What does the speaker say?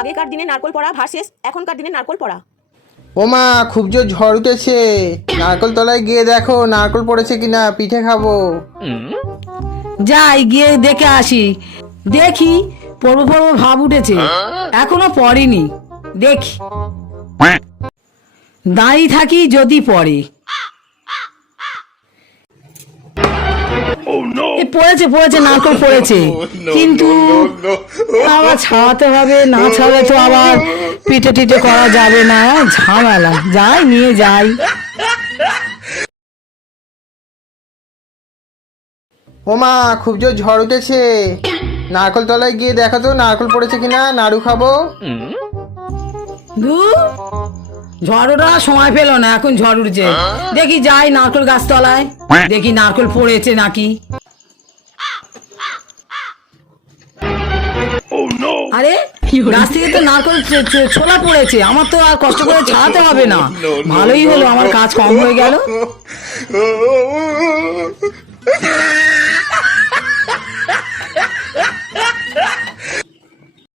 আগেকার দিনে নারকোল পড়া ভার্সেস এখনকার দিনে নারকোল পড়া। ওমা খুব জোর ঝড় উঠেছে, নারকল তলায় গিয়ে দেখো নারকল পড়েছে কিনা, পিঠে খাবো। যাই গিয়ে দেখে আসি। দেখি পড়বো পড়বো ভাব উঠেছে, এখনো পড়িনি। দেখি দাঁড়িয়ে থাকি যদি পড়ে। পড়েছে পড়েছে, নারকল পড়েছে, কিন্তু আবার ছাড়াতে হবে, না ছাড়লে তো আবার পিঠে টিটে করা যাবে না, ঝামেলা। যাই নিয়ে যাই। ওমা খুব জোর ঝড় উঠেছে, নারকল তলায় গিয়ে দেখো তো নারকল পড়েছে কিনা, নাড়ু খাবো। ধুর, ঝড় ওঠার সময় পেলো না, এখন ঝড় উঠছে। দেখি যাই নারকল গাছ তলায়, দেখি নারকল পড়েছে নাকি। আরে গাছ থেকে তো নারকল ছোলা পড়েছে, আমার তো আর কষ্ট করে ছাড়াতে হবে না। ভালোই হলো, আমার কাজ কম হয়ে গেল।